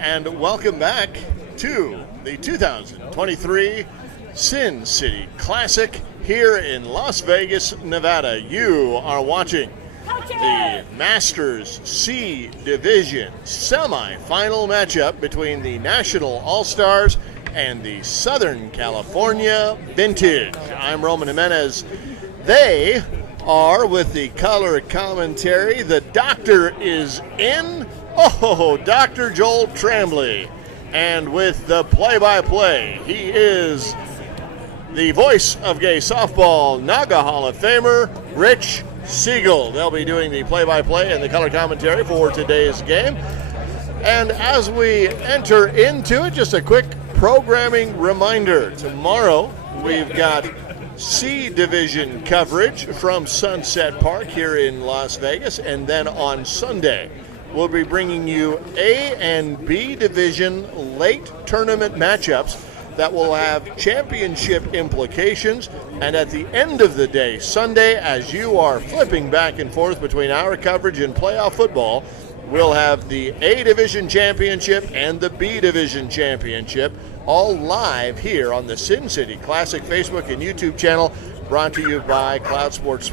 And welcome back to the 2023 Sin City Classic here in Las Vegas, Nevada. You are watching the Masters C Division semifinal matchup between the National All-Stars and the Southern California Vintage. I'm Roman Jimenez. They are with the color commentary. The doctor is in. Oh, Dr. Joel Tremblay. And with the play-by-play, he is the voice of gay softball, Naga Hall of Famer, Rich Siegel. They'll be doing the play-by-play and the color commentary for today's game. And as we enter into it, just a quick programming reminder. Tomorrow, we've got C Division coverage from Sunset Park here in Las Vegas. And then on Sunday, we'll be bringing you A and B Division late tournament matchups that will have championship implications. And at the end of the day, Sunday, as you are flipping back and forth between our coverage and playoff football, we'll have the A Division Championship and the B Division Championship all live here on the Sin City Classic Facebook and YouTube channel, brought to you by Cloud Sports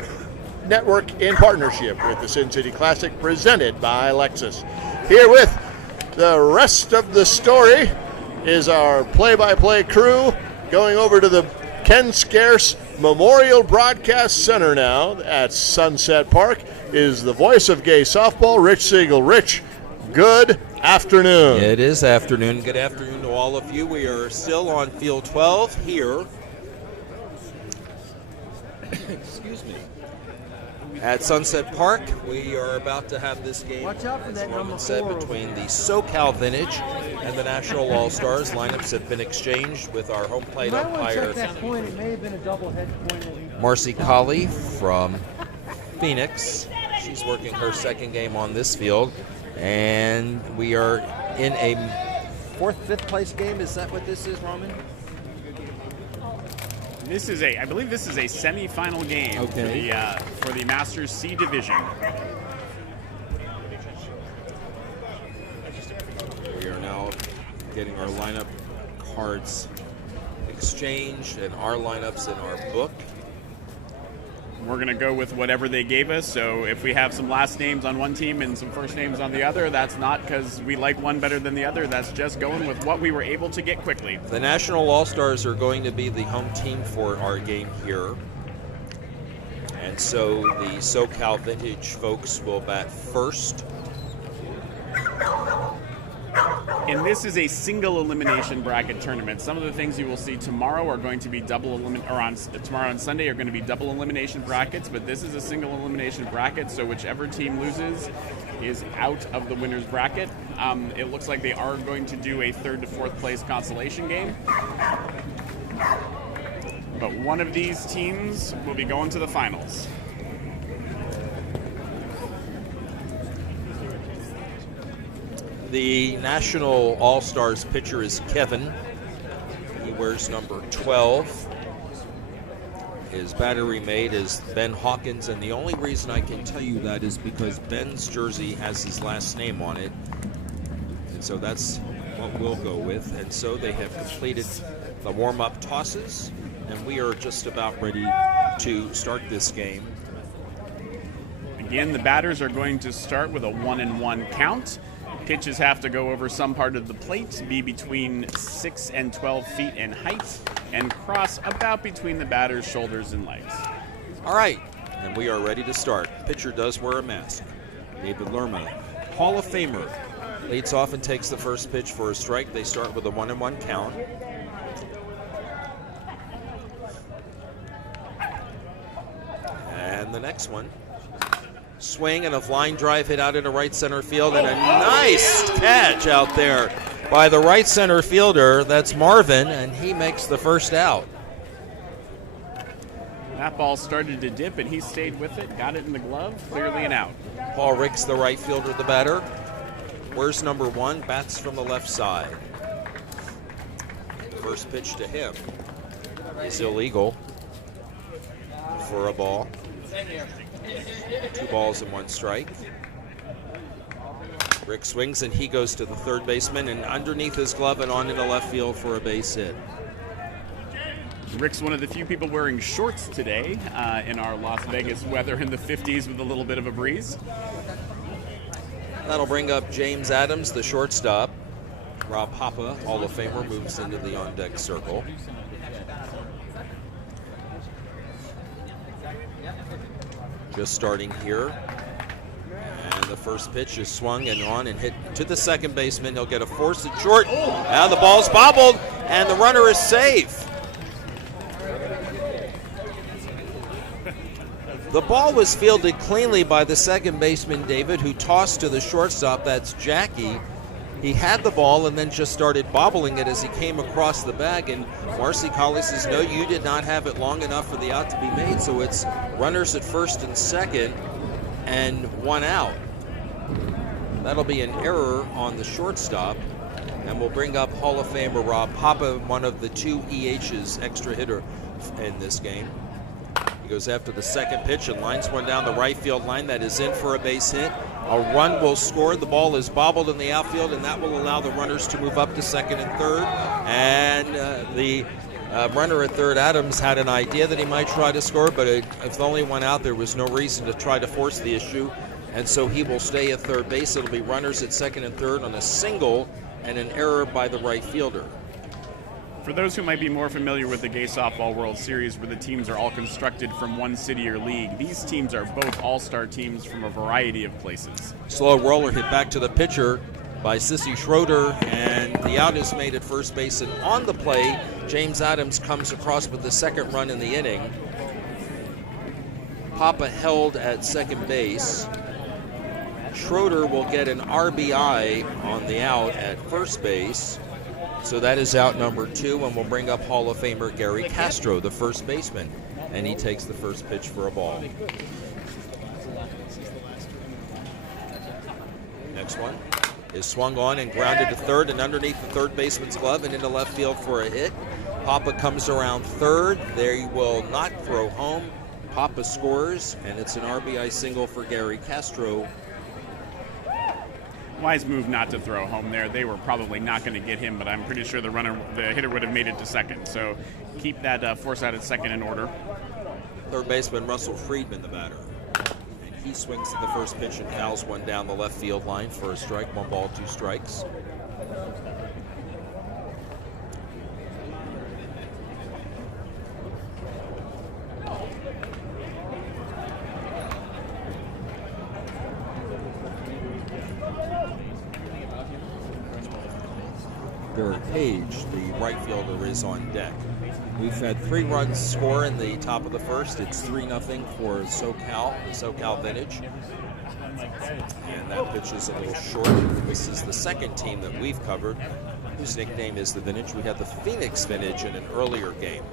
Network in partnership with the Sin City Classic, presented by Lexus. Here with the rest of the story is our play-by-play crew going over to the Ken Scarce Memorial Broadcast Center now at Sunset Park is the voice of gay softball, Rich Siegel. Rich, good afternoon. It is afternoon. Good afternoon to all of you. We are still on Field 12 here. Excuse me. At Sunset Park, we are about to have this game, as Roman said, between the SoCal Vintage and the National All-Stars. Lineups have been exchanged with our home plate umpire, Marcy Colley from Phoenix. She's working her second game on this field. And we are in a fourth, fifth place game. Is that what this is, Roman? This is I believe this is a semifinal game for the Masters C Division. We are now getting our lineup cards exchanged and our lineups in our book. We're going to go with whatever they gave us. So if we have some last names on one team and some first names on the other, that's not because we like one better than the other. That's just going with what we were able to get quickly. The National All-Stars are going to be the home team for our game here. And so the SoCal Vintage folks will bat first. And this is a single elimination bracket tournament. Some of the things you will see tomorrow are going to be tomorrow and Sunday are going to be double elimination brackets, but this is a single elimination bracket, so whichever team loses is out of the winner's bracket. It looks like they are going to do a third to fourth place consolation game. But one of these teams will be going to the finals. The National All-Stars pitcher is Kevin. He wears number 12. His battery mate is Ben Hawkins, and the only reason I can tell you that is because Ben's jersey has his last name on it. And so that's what we'll go with. And so they have completed the warm-up tosses, and we are just about ready to start this game. Again, the batters are going to start with a 1-1 count. Pitches have to go over some part of the plate, be between 6 and 12 feet in height, and cross about between the batter's shoulders and legs. All right, and we are ready to start. Pitcher does wear a mask. David Lerma, Hall of Famer, leads off and takes the first pitch for a strike. They start with a 1-1 count. And the next one. Swing and a line drive hit out into right center field, and a nice catch out there by the right center fielder. That's Marvin, and he makes the first out. That ball started to dip, and he stayed with it, got it in the glove, clearly an out. Paul Ricks, the right fielder, the batter. Where's number 1? Bats from the left side. First pitch to him is illegal for a ball. 2 balls and 1 strike. Rick swings and he goes to the third baseman and underneath his glove and on into left field for a base hit. Rick's one of the few people wearing shorts today in our Las Vegas weather in the 50s with a little bit of a breeze. That'll bring up James Adams, the shortstop. Rob Papa, Hall of Famer, moves into the on-deck circle. Just starting here. And the first pitch is swung and on and hit to the second baseman. He'll get a force at short. Now the ball's bobbled, and the runner is safe. The ball was fielded cleanly by the second baseman, David, who tossed to the shortstop. That's Jackie. He had the ball and then just started bobbling it as he came across the bag. And Marcy Colley says, no, you did not have it long enough for the out to be made. So it's runners at first and second and 1 out. That'll be an error on the shortstop. And we'll bring up Hall of Famer Rob Papa, one of the 2 EHs, extra hitter in this game. He goes after the second pitch and lines one down the right field line. That is in for a base hit. A run will score. The ball is bobbled in the outfield, and that will allow the runners to move up to second and third. And the runner at third, Adams, had an idea that he might try to score, but if the only one out, there was no reason to try to force the issue. And so he will stay at third base. It'll be runners at second and third on a single and an error by the right fielder. For those who might be more familiar with the Gay Softball World Series, where the teams are all constructed from one city or league, these teams are both all-star teams from a variety of places. Slow roller hit back to the pitcher by Sissy Schroeder, and the out is made at first base. And on the play, James Adams comes across with the second run in the inning. Papa held at second base. Schroeder will get an RBI on the out at first base. So that is out number 2, and we'll bring up Hall of Famer Gary Castro, the first baseman, and he takes the first pitch for a ball. Next one is swung on and grounded to third and underneath the third baseman's glove and into left field for a hit. Papa comes around third. They will not throw home. Papa scores, and it's an RBI single for Gary Castro. Wise move not to throw home there. They were probably not going to get him, but I'm pretty sure the hitter would have made it to second. So keep that force out at second in order. Third baseman Russell Friedman, the batter. And he swings at the first pitch and fouls one down the left field line for a strike. 1 ball, 2 strikes. Derek Page, the right fielder, is on deck. We've had 3 runs score in the top of the first. It's 3-0 for SoCal, the SoCal Vintage. And that pitch is a little short. This is the second team that we've covered whose nickname is the Vintage. We had the Phoenix Vintage in an earlier game.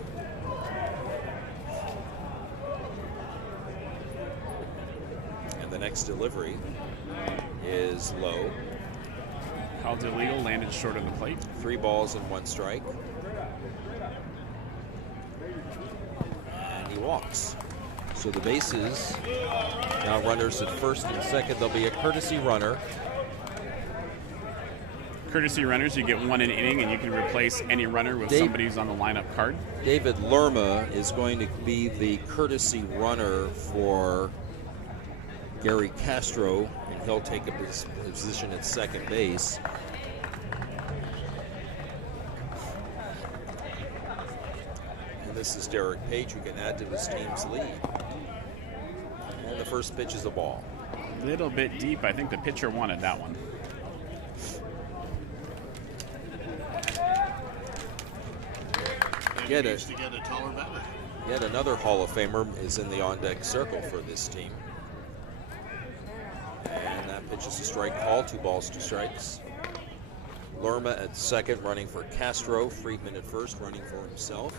And the next delivery is low. Called illegal, landed short of the plate. 3 balls and 1 strike. And he walks. So the bases, now runners at first and second. There'll be a courtesy runner. Courtesy runners, you get 1 an inning, and you can replace any runner with somebody who's on the lineup card. David Lerma is going to be the courtesy runner for Gary Castro, and he'll take a position at second base. And this is Derek Page, who can add to his team's lead. And the first pitch is a ball. A little bit deep. I think the pitcher wanted that one. Yet a taller batter. Yet another Hall of Famer is in the on-deck circle for this team. And that pitch is a strike call. 2 balls, 2 strikes. Lerma at second, running for Castro. Friedman at first, running for himself.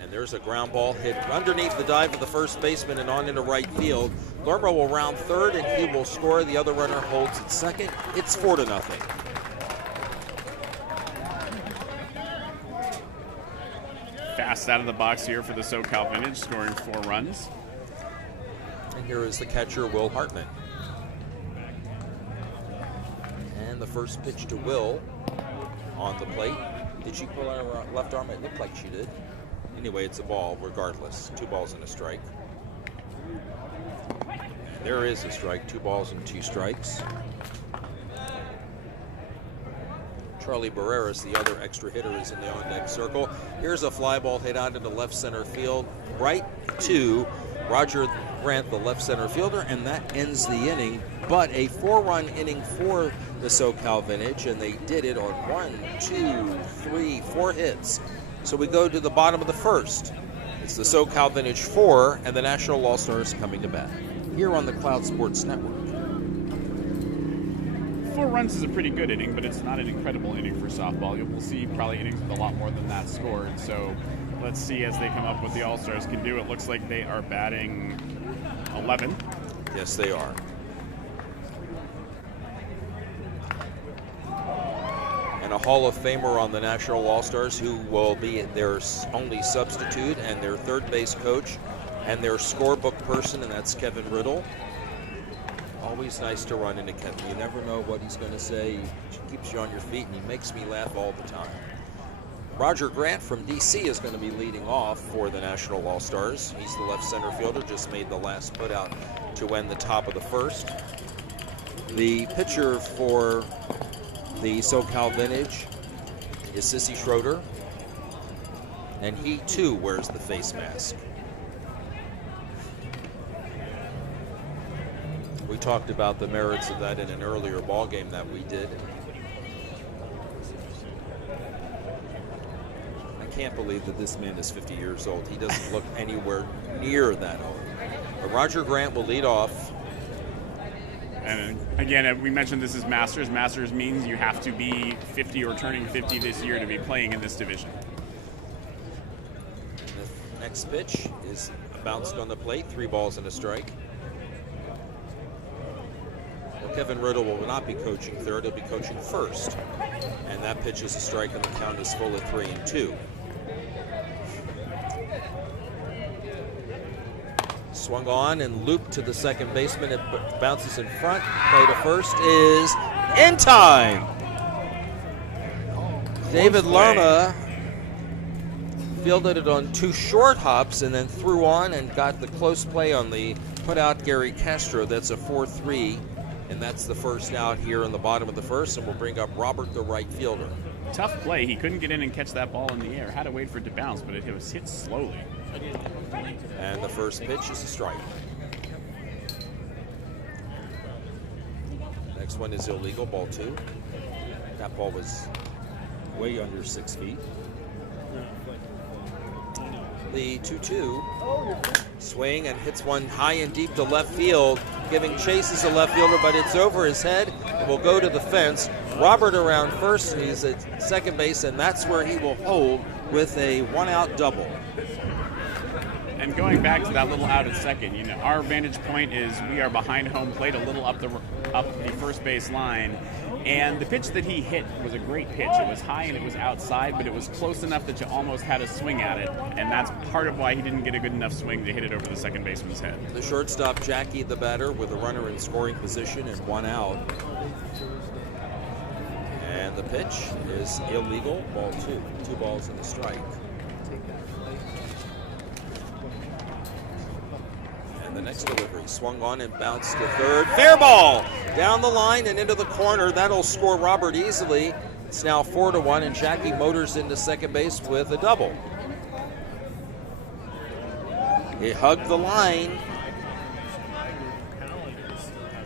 And there's a ground ball hit underneath the dive of the first baseman and on into right field. Lerma will round third, and he will score. The other runner holds at second. It's 4-0. Fast out of the box here for the SoCal Vintage, scoring 4 runs. And here is the catcher, Will Hartman. And the first pitch to Will on the plate. Did she pull out her left arm? It looked like she did. Anyway, it's a ball regardless. 2 balls and a strike. And there is a strike. 2 balls and 2 strikes. Charlie Barreras, the other extra hitter, is in the on-deck circle. Here's a fly ball hit out into left center field, right to Roger Grant, the left center fielder, and that ends the inning. But a 4-run inning for the SoCal Vintage, and they did it on 1, 2, 3, 4 hits. So we go to the bottom of the first. It's the SoCal Vintage 4 and the National All-Stars coming to bat here on the Cloud Sports Network. 4 runs is a pretty good inning, but it's not an incredible inning for softball. We'll see probably innings with a lot more than that scored. So let's see as they come up what the All-Stars can do. It looks like they are batting 11. Yes, they are. And a Hall of Famer on the National All-Stars who will be their only substitute and their third base coach and their scorebook person, and that's Kevin Riddle. Always nice to run into Kevin. You never know what he's going to say. He keeps you on your feet, and he makes me laugh all the time. Roger Grant from D.C. is going to be leading off for the National All-Stars. He's the left center fielder, just made the last put out to end the top of the first. The pitcher for the SoCal Vintage is Sissy Schroeder, and he too wears the face mask. We talked about the merits of that in an earlier ball game that we did. I can't believe that this man is 50 years old. He doesn't look anywhere near that old. But Roger Grant will lead off. And again, we mentioned this is Masters. Masters means you have to be 50 or turning 50 this year to be playing in this division. The next pitch is bounced on the plate, 3 balls and a strike. Well, Kevin Riddle will not be coaching third, he'll be coaching first. And that pitch is a strike, and the count is full at 3-2. Swung on and looped to the second baseman. It bounces in front. Play to first is in time. David Lerma fielded it on 2 short hops and then threw on and got the close play on the put out Gary Castro. That's a 4-3, and that's the first out here in the bottom of the first, and we'll bring up Robert, the right fielder. Tough play. He couldn't get in and catch that ball in the air. Had to wait for it to bounce, but it was hit slowly. And the first pitch is a strike. Next one is illegal, ball 2. That ball was way under 6 feet. The 2-2 swing and hits one high and deep to left field, giving chase as a left fielder, but it's over his head. It will go to the fence. Robert around first, and he's at second base, and that's where he will hold with a 1-out double. And going back to that little out at second, you know, our vantage point is we are behind home plate, a little up the first base line. And the pitch that he hit was a great pitch. It was high and it was outside, but it was close enough that you almost had a swing at it. And that's part of why he didn't get a good enough swing to hit it over the second baseman's head. The shortstop, Jackie, the batter, with a runner in scoring position and 1 out. And the pitch is illegal, ball 2. 2 balls and a strike. The next delivery swung on and bounced to third. Fair ball down the line and into the corner. That'll score Robert easily. It's now 4-1, and Jackie motors into second base with a double. He hugged the line,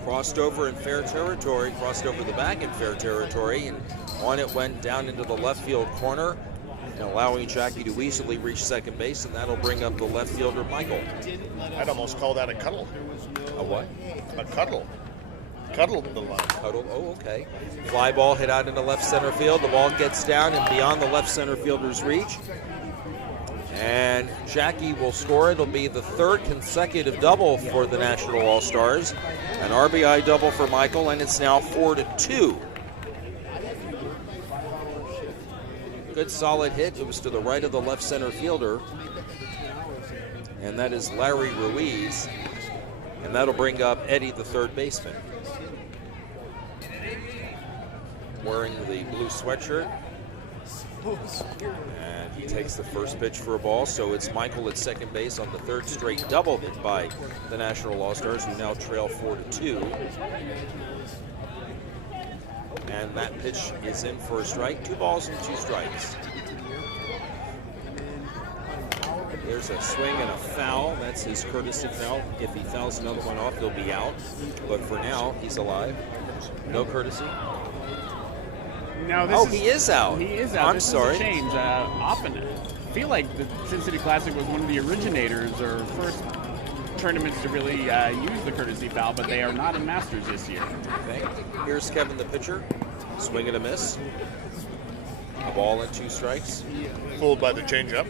crossed over in fair territory, crossed over the back in fair territory, and on it went down into the left field corner, allowing Jackie to easily reach second base, and that'll bring up the left fielder, Michael. I'd almost call that a cuddle. A what? A cuddle. Cuddle the line. Cuddle, oh, okay. Fly ball hit out into left center field. The ball gets down and beyond the left center fielder's reach. And Jackie will score. It'll be the third consecutive double for the National All-Stars. An RBI double for Michael, and it's now 4-2. Good solid hit. It was to the right of the left center fielder. And that is Larry Ruiz. And that'll bring up Eddie, the third baseman. Wearing the blue sweatshirt. And he takes the first pitch for a ball. So it's Michael at second base on the third straight double hit by the National All-Stars, who now trail 4-2. And that pitch is in for a strike. 2 balls and 2 strikes. There's a swing and a foul. That's his courtesy foul. If he fouls another one off, he'll be out. But for now, he's alive. No courtesy. No, he is out. He is out. I'm this sorry. Is a change. Often, I feel like the Sin City Classic was one of the originators or first tournaments to really use the courtesy foul, but they are not in Masters this year. Okay. Here's Kevin, the pitcher. Swing and a miss. A ball and 2 strikes. Fooled by the changeup.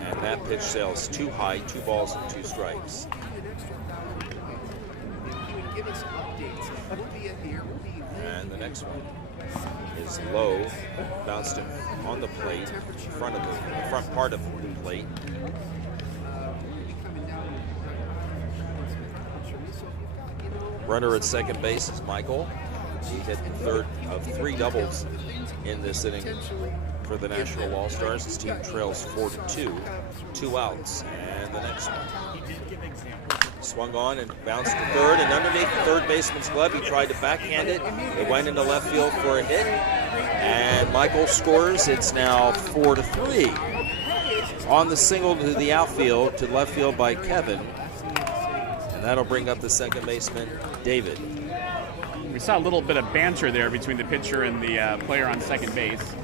And that pitch sails too high, 2 balls and 2 strikes. And the next one is low, bounced on the plate, front part of the plate. Runner at second base is Michael. He hit the third of 3 doubles in this inning for the National All-Stars. His team trails 4-2, 2 outs. And the next one. Swung on and bounced to third, and underneath the third baseman's glove, he tried to backhand it. It went into left field for a hit, and Michael scores. It's now 4-3. On the single to the outfield, to left field by Kevin, and that'll bring up the second baseman, David. We saw a little bit of banter there between the pitcher and the player on second base.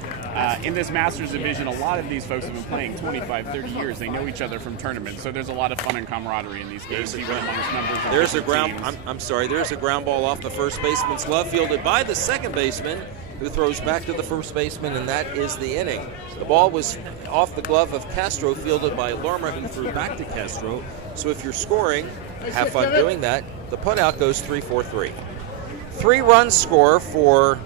In this Masters division, a lot of these folks have been playing 25, 30 years. They know each other from tournaments, so there's a lot of fun and camaraderie in these games, even amongst members of There's a different ground. teams. There's a ground ball off the first baseman's glove, fielded by the second baseman, who throws back to the first baseman, and that is the inning. The ball was off the glove of Castro, fielded by Lerma, who threw back to Castro. So if you're scoring, have fun doing that. The putout goes 3-4-3. 3-run score for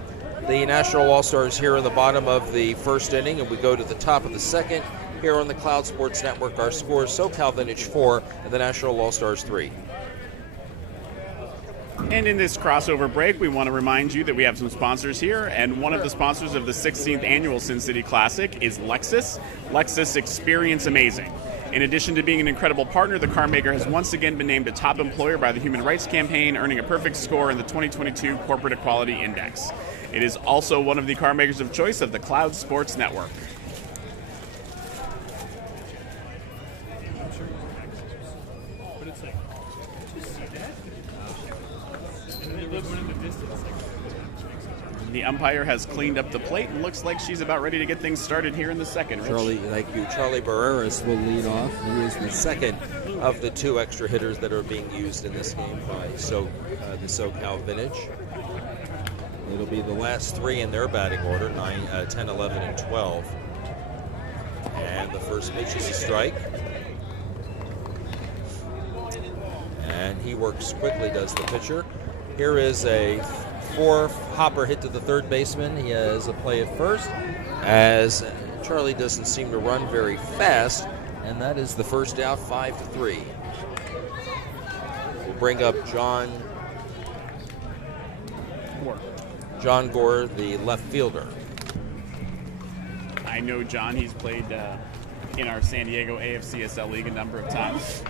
the National All-Stars here in the bottom of the first inning, and we go to the top of the second here on the Cloud Sports Network. Our score is SoCal Vintage 4 and the National All-Stars 3. And in this crossover break, we want to remind you that we have some sponsors here, and one of the sponsors of the 16th annual Sin City Classic is Lexus. Lexus, experience amazing. In addition to being an incredible partner, the car maker has once again been named a top employer by the Human Rights Campaign, earning a perfect score in the 2022 Corporate Equality Index. It is also one of the car makers of choice of the Cloud Sports Network. The umpire has cleaned up the plate and looks like she's about ready to get things started here in the second. Rich. Thank you. Charlie Barreras will lead off. He is the second of the 2 extra hitters that are being used in this game by the SoCal Vintage. It'll be the last 3 in their batting order, 9, 10, 11, and 12. And the first pitch is a strike. And he works quickly, does the pitcher. Here is a 4-hopper hit to the third baseman. He has a play at first, as Charlie doesn't seem to run very fast, and that is the first out, 5-3. We'll bring up John Gore, the left fielder. I know John. He's played in our San Diego AFCSL League a number of times.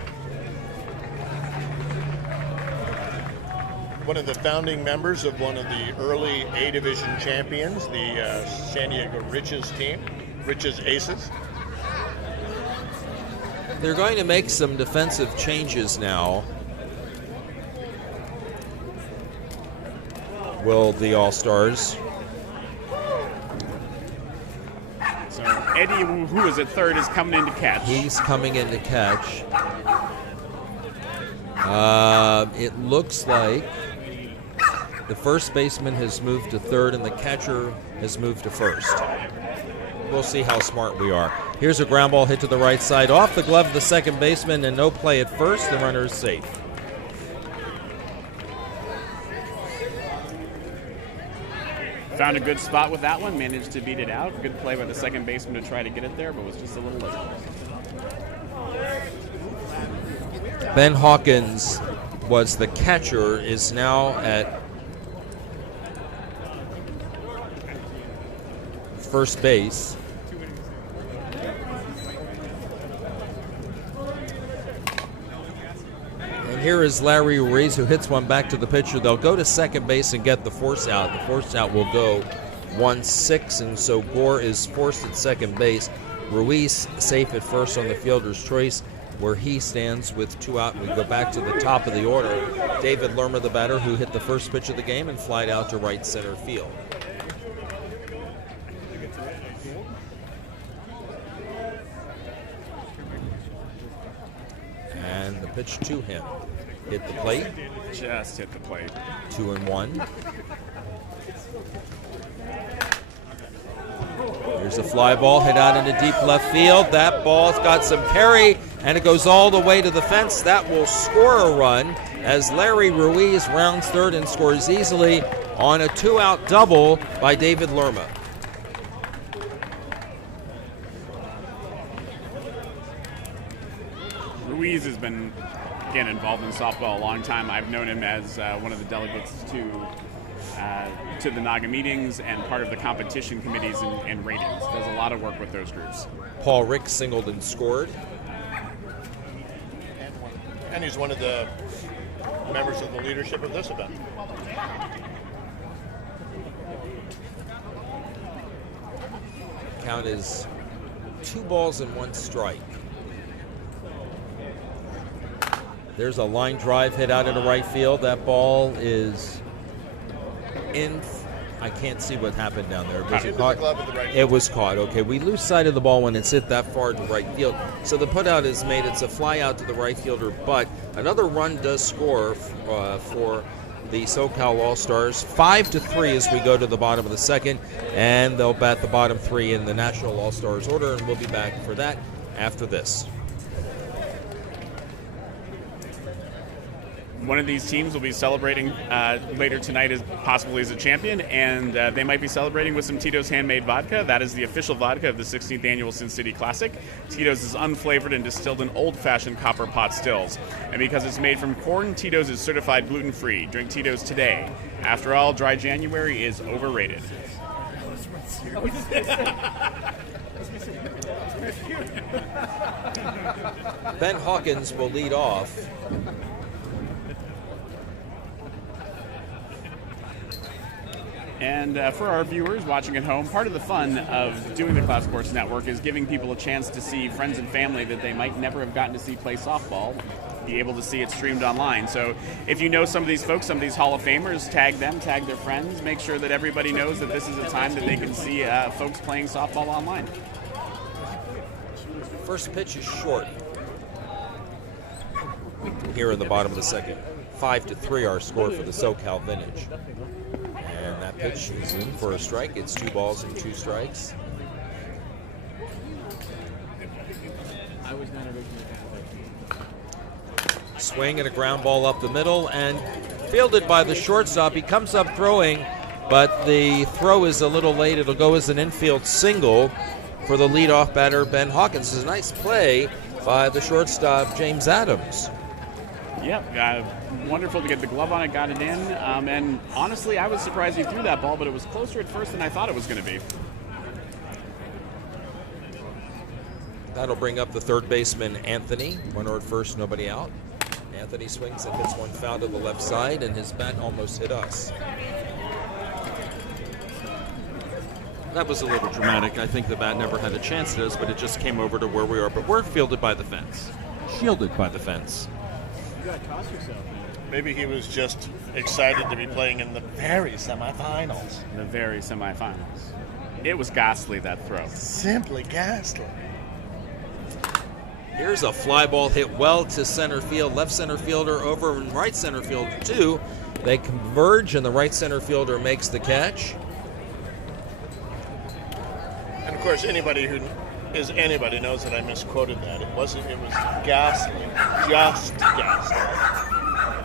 One of the founding members of one of the early A Division champions, the San Diego Riches team, Riches Aces. They're going to make some defensive changes now. Will the All-Stars? So Eddie, who is at third, is coming in to catch. He's coming in to catch. It looks like The first baseman has moved to third, and the catcher has moved to first. We'll see how smart we are. Here's a ground ball hit to the right side, off the glove of the second baseman, and no play at first. The runner is safe. Found a good spot with that one, managed to beat it out. Good play by the second baseman to try to get it there, but was just a little late. Ben Hawkins was the catcher, is now at first base. And here is Larry Ruiz, who hits one back to the pitcher. They'll go to second base and get the force out. The force out will go 1-6, and so Gore is forced at second base. Ruiz safe at first on the fielder's choice, where he stands with 2 out. We go back to the top of the order. David Lerma, the batter, who hit the first pitch of the game and flied out to right center field. And the pitch to him hit the plate. Just hit the plate. 2-1. Here's a fly ball hit out into deep left field. That ball's got some carry, and it goes all the way to the fence. That will score a run as Larry Ruiz rounds third and scores easily on a 2-out double by David Lerma. Ruiz has been, again, involved in softball a long time. I've known him as one of the delegates to the NAGA meetings and part of the competition committees and ratings. Does a lot of work with those groups. Paul Rick singled and scored. And he's one of the members of the leadership of this event. Count is 2 balls and 1 strike. There's a line drive hit out into right field. That ball is in. I can't see what happened down there. Was it caught? It was caught. Okay, we lose sight of the ball when it's hit that far to right field. So the putout is made. It's a fly out to the right fielder, but another run does score for the SoCal All-Stars. 5-3 as we go to the bottom of the second, and they'll bat the bottom 3 in the National All-Stars order, and we'll be back for that after this. One of these teams will be celebrating later tonight as possibly as a champion, and they might be celebrating with some Tito's Handmade Vodka. That is the official vodka of the 16th Annual Sin City Classic. Tito's is unflavored and distilled in old-fashioned copper pot stills. And because it's made from corn, Tito's is certified gluten-free. Drink Tito's today. After all, dry January is overrated. Ben Hawkins will lead off. And for our viewers watching at home, part of the fun of doing the Cloud Sports Network is giving people a chance to see friends and family that they might never have gotten to see play softball, be able to see it streamed online. So if you know some of these folks, some of these Hall of Famers, tag them, tag their friends, make sure that everybody knows that this is a time that they can see folks playing softball online. First pitch is short. Here in the bottom of the second. 5-3 our score for the SoCal Vintage. And that pitch is in for a strike. It's 2 balls and 2 strikes. Swing and a ground ball up the middle and fielded by the shortstop. He comes up throwing, but the throw is a little late. It'll go as an infield single for the leadoff batter, Ben Hawkins. It's a nice play by the shortstop, James Adams. Yep, wonderful to get the glove on it, got it in. And honestly, I was surprised he threw that ball, but it was closer at first than I thought it was going to be. That'll bring up the third baseman, Anthony. Runner at first, nobody out. Anthony swings and hits one foul to the left side, and his bat almost hit us. That was a little dramatic. I think the bat never had a chance at us, but it just came over to where we are. But we're fielded by the fence. Shielded by the fence. You got to cost yourself, man. Maybe he was just excited to be playing in the very semifinals. The very semifinals. It was ghastly, that throw. Simply ghastly. Here's a fly ball hit well to center field. Left center fielder over in right center field too. They converge, and the right center fielder makes the catch. And of course, anybody who is anybody knows that I misquoted that. It wasn't. It was ghastly, just ghastly.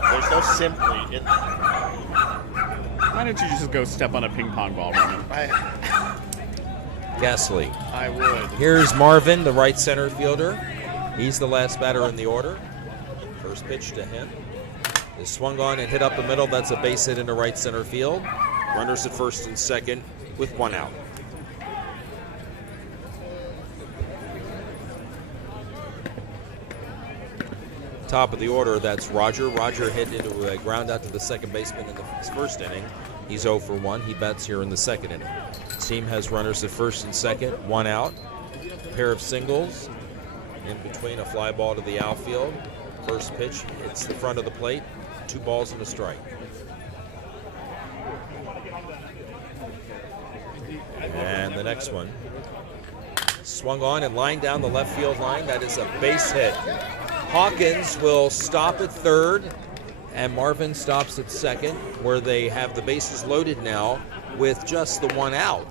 There's no simply in there. Why don't you just go step on a ping pong ball, Roman? Ghastly. I would. Here's Marvin, the right center fielder. He's the last batter in the order. First pitch to him is swung on and hit up the middle. That's a base hit into right center field. Runners at first and second with one out. Top of the order, that's Roger. Roger hit into a ground out to the second baseman in the first inning. He's 0 for 1. He bats here in the second inning. His team has runners at first and second, one out. A pair of singles in between, a fly ball to the outfield. First pitch hits the front of the plate. 2 balls and a strike. And the next one. Swung on and lined down the left field line. That is a base hit. Hawkins will stop at third, and Marvin stops at second, where they have the bases loaded now with just the one out.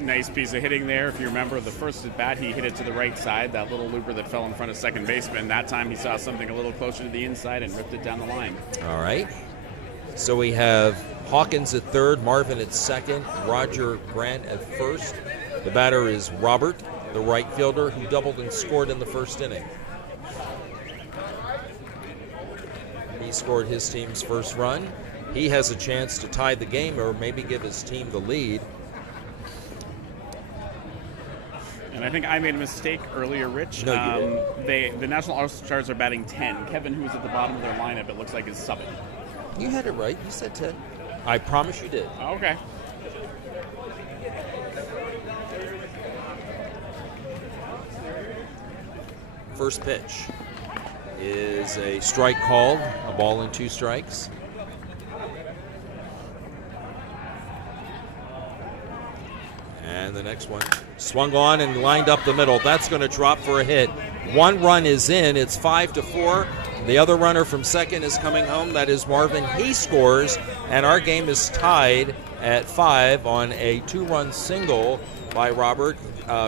Nice piece of hitting there. If you remember the first at bat, he hit it to the right side, that little looper that fell in front of second baseman. That time he saw something a little closer to the inside and ripped it down the line. All right. So we have Hawkins at third, Marvin at second, Roger Grant at first. The batter is Robert, the right fielder, who doubled and scored in the first inning. He scored his team's first run. He has a chance to tie the game or maybe give his team the lead. And I think I made a mistake earlier, Rich. No, you didn't. The National All-Stars are batting 10. Kevin, who's at the bottom of their lineup, it looks like is subbing. You had it right. You said 10. I promise you did. Okay. First pitch is a strike called, a ball and 2 strikes. And the next one swung on and lined up the middle. That's going to drop for a hit. 1 run is in. It's 5-4. The other runner from second is coming home. That is Marvin. He scores, and our game is tied at 5 on a 2-run single by Robert.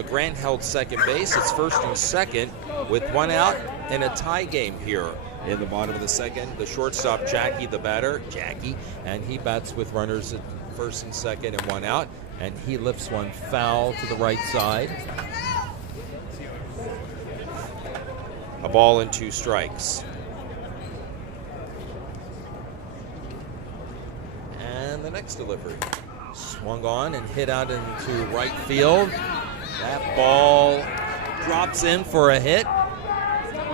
Grant held second base. It's first and second with 1 out in a tie game here in the bottom of the second. The shortstop, Jackie, the batter, and he bats with runners at first and second and 1 out, and he lifts one foul to the right side. A ball and 2 strikes. And the next delivery. Swung on and hit out into right field. That ball drops in for a hit.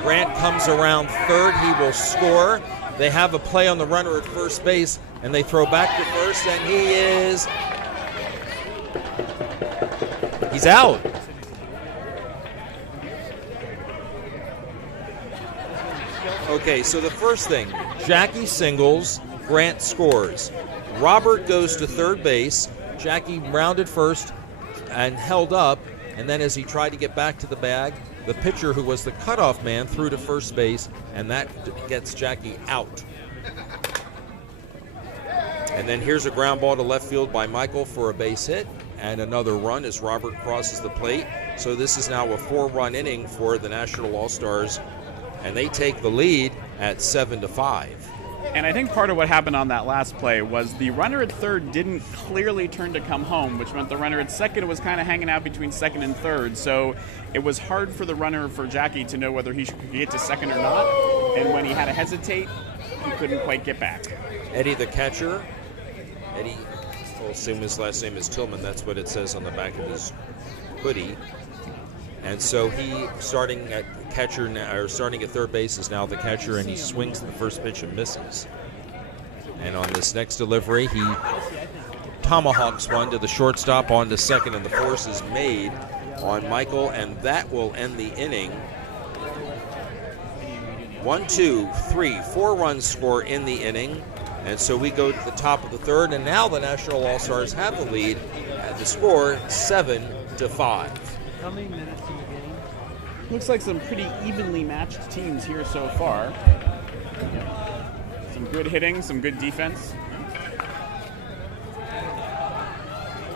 Grant comes around third. He will score. They have a play on the runner at first base, and they throw back to first, and he's out. Okay, so the first thing, Jackie singles, Grant scores. Robert goes to third base. Jackie rounded first and held up, and then as he tried to get back to the bag, the pitcher, who was the cutoff man, threw to first base, and that gets Jackie out. And then here's a ground ball to left field by Michael for a base hit, and another run as Robert crosses the plate. So this is now a 4-run inning for the National All-Stars, and they take the lead at 7-5. And I think part of what happened on that last play was the runner at third didn't clearly turn to come home, which meant the runner at second was kind of hanging out between second and third. So it was hard for the runner, for Jackie, to know whether he should get to second or not. And when he had to hesitate, he couldn't quite get back. Eddie, the catcher, we'll assume his last name is Tillman. That's what it says on the back of his hoodie. And so he, starting at third base, is now the catcher, and he swings the first pitch and misses. And on this next delivery, he tomahawks one to the shortstop onto second, and the force is made on Michael, and that will end the inning. 1, 2, 3, 4 runs score in the inning. And so we go to the top of the third, and now the National All-Stars have the lead at the score 7-5. How many minutes in the game? Looks like some pretty evenly matched teams here so far. Some good hitting, some good defense.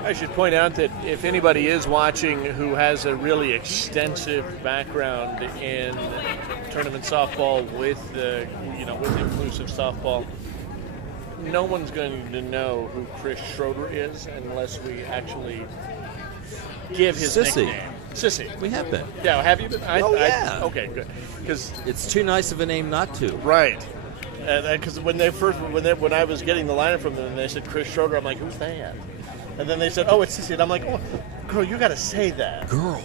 I should point out that if anybody is watching who has a really extensive background in tournament softball with with inclusive softball, no one's going to know who Chris Schroeder is unless we actually give his Sissy. nickname. Sissy. We have been. Yeah, have you been? Yeah. Okay, good. Because It's too nice of a name not to. right. Because when I was getting the lineup from them, and they said Chris Schroeder, I'm like, who's that? And then they said, oh, it's Sissy. And I'm like, oh, girl, you got to say that. Girl.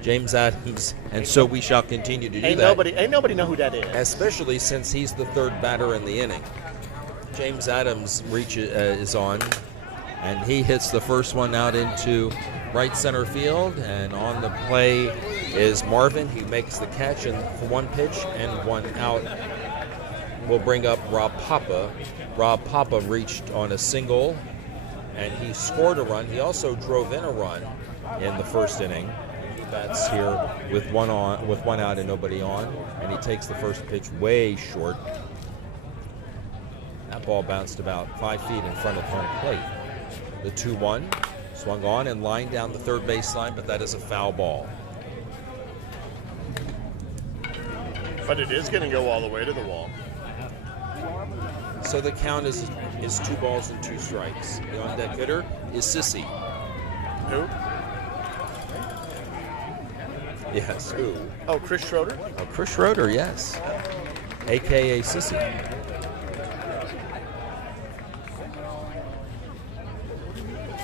James Adams, and so we shall continue to do Ain't that. nobody know who that is. Especially since he's the third batter in the inning. James Adams is on, and he hits the first one out into right center field, and on the play is Marvin. He makes the catch and for one pitch and one out. We'll bring up Rob Papa. Rob Papa reached on a single, and he scored a run. He also drove in a run in the first inning. That's here with one out and nobody on, and he takes the first pitch way short. That ball bounced about 5 feet in front of home plate. The 2-1 swung on and lined down the third baseline, but that is a foul ball. But it is going to go all the way to the wall. So the count is 2 balls and 2 strikes. The on-deck hitter is Sissy. Who? Yes, who? Oh, Chris Schroeder? Oh, Chris Schroeder, yes. A.K.A. Sissy.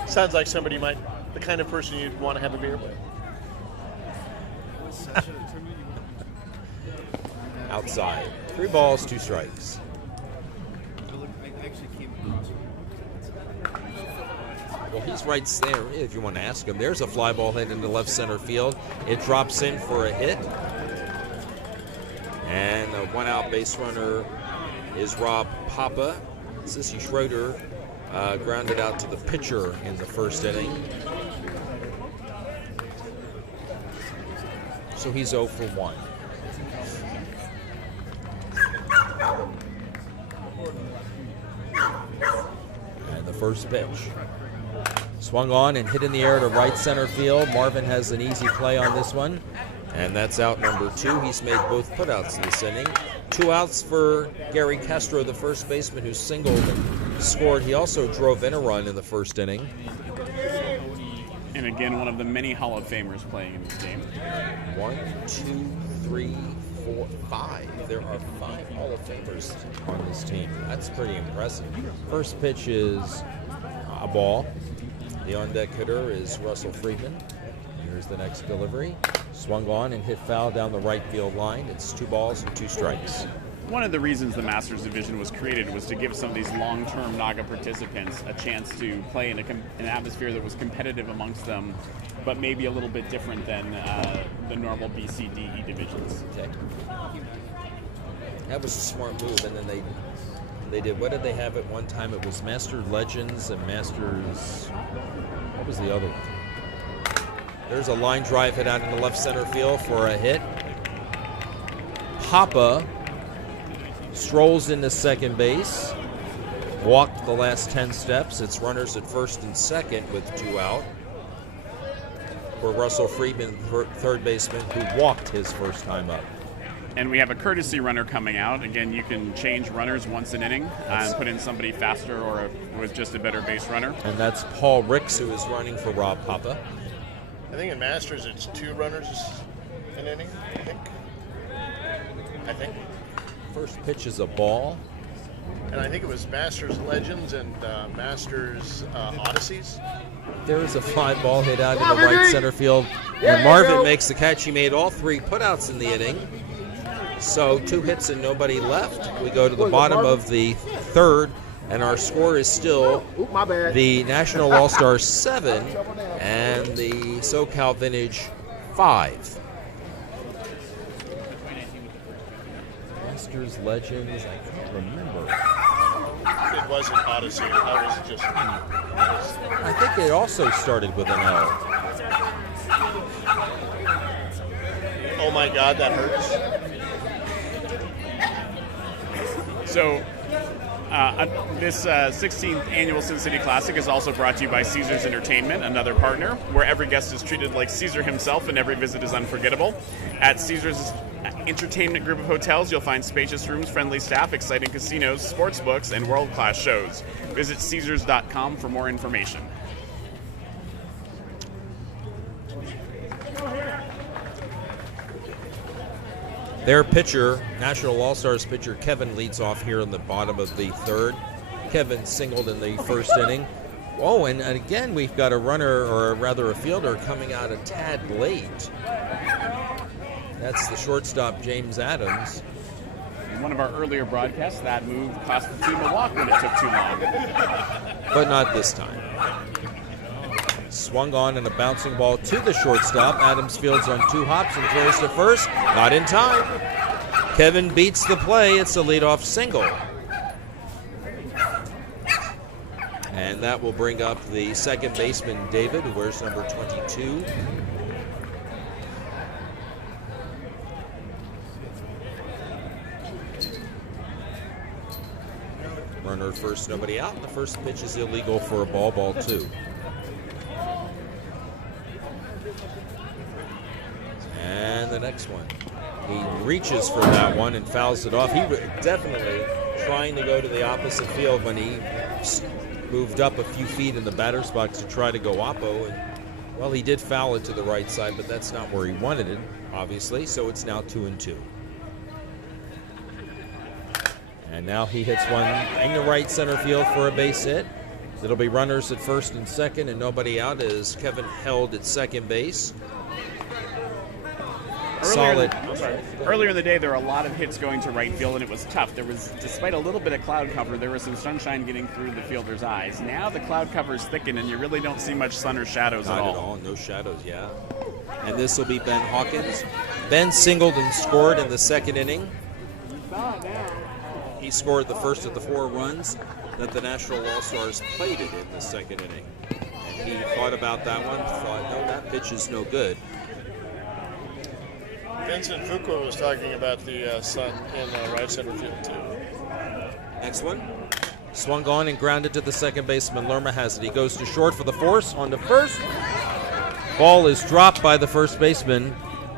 Sounds like somebody the kind of person you'd want to have a beer with. Outside. 3 balls, 2 strikes. Well, he's right there, if you want to ask him. There's a fly ball hit into left center field. It drops in for a hit. And a one-out base runner is Rob Papa. Sissy Schroeder grounded out to the pitcher in the first inning. So he's 0 for 1. And the first pitch. Swung on and hit in the air to right center field. Marvin has an easy play on this one. And that's out number 2. He's made both putouts in this inning. 2 outs for Gary Castro, the first baseman, who singled and scored. He also drove in a run in the first inning. And again, one of the many Hall of Famers playing in this game. 1, 2, 3, 4, 5. There are 5 Hall of Famers on this team. That's pretty impressive. First pitch is a ball. The on-deck hitter is Russell Friedman. Here's the next delivery. Swung on and hit foul down the right field line. It's 2 balls and 2 strikes. One of the reasons the Masters Division was created was to give some of these long-term NAGA participants a chance to play in an atmosphere that was competitive amongst them, but maybe a little bit different than the normal BCDE divisions. Okay. That was a smart move, and then they did. What did they have at one time? It was Master Legends and Masters. What was the other one? There's a line drive hit out into left center field for a hit. Papa strolls into second base. Walked the last 10 steps. It's runners at first and second with 2 out. For Russell Friedman, third baseman, who walked his first time up. And we have a courtesy runner coming out. Again, you can change runners once an inning and put in somebody faster or with just a better base runner. And that's Paul Ricks, who is running for Rob Papa. I think in Masters it's 2 runners an inning, I think. First pitch is a ball. And I think it was Masters Legends and Masters Odysseys. There's a fly ball hit out into right center field. And Marvin makes the catch. He made all 3 putouts in the inning. So 2 hits and nobody left. We go to the bottom of the third, and our score is still the National All-Stars 7 and the SoCal Vintage 5. Masters Legends, I can't remember. It wasn't Odyssey. I was just. I think it also started with an L. Oh my God, that hurts. So this 16th annual Sin City Classic is also brought to you by Caesars Entertainment, another partner, where every guest is treated like Caesar himself and every visit is unforgettable. At Caesars Entertainment group of hotels, you'll find spacious rooms, friendly staff, exciting casinos, sports books, and world-class shows. Visit Caesars.com for more information. Their pitcher, National All-Stars pitcher Kevin, leads off here in the bottom of the third. Kevin singled in the first inning. Oh, and again, we've got a runner, or rather a fielder, coming out a tad late. That's the shortstop, James Adams. In one of our earlier broadcasts, that move cost the team a walk when it took too long. But not this time. Swung on and a bouncing ball to the shortstop. Adams fields on 2 hops and throws to first. Not in time. Kevin beats the play. It's a leadoff single. And that will bring up the second baseman, David, who wears number 22. Runner at first, nobody out. And the first pitch is illegal for a ball 2. And the next one. He reaches for that one and fouls it off. He was definitely trying to go to the opposite field when he moved up a few feet in the batter's box to try to go oppo. And, well, he did foul it to the right side, but that's not where he wanted it, obviously. So it's now 2-2. And now he hits one in the right center field for a base hit. It'll be runners at first and second and nobody out as Kevin held at second base. Earlier in the day, there were a lot of hits going to right field, and it was tough. There was, despite a little bit of cloud cover, there was some sunshine getting through the fielder's eyes. Now the cloud cover is thickened, and you really don't see much sun or shadows Not at all. at all. No shadows, yeah. And this will be Ben Hawkins. Ben singled and scored in the second inning. He scored the first of the 4 runs that the National All-Stars plated in the second inning. And he thought about that one, thought, no, that pitch is no good. Vincent Fuqua was talking about the sun in right center field, too. Next one. Swung on and grounded to the second baseman. Lerma has it. He goes to short for the force. On to first. Ball is dropped by the first baseman.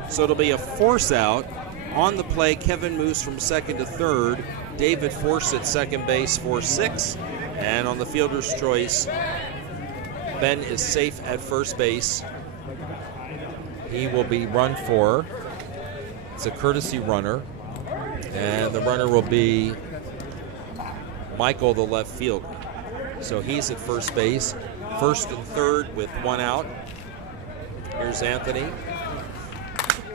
So it'll be a force out. On the play, Kevin moves from second to third. David Force at second base for 6. And on the fielder's choice, Ben is safe at first base. He will be run for. It's a courtesy runner. And the runner will be Michael, the left fielder. So he's at first base. First and third with 1 out. Here's Anthony.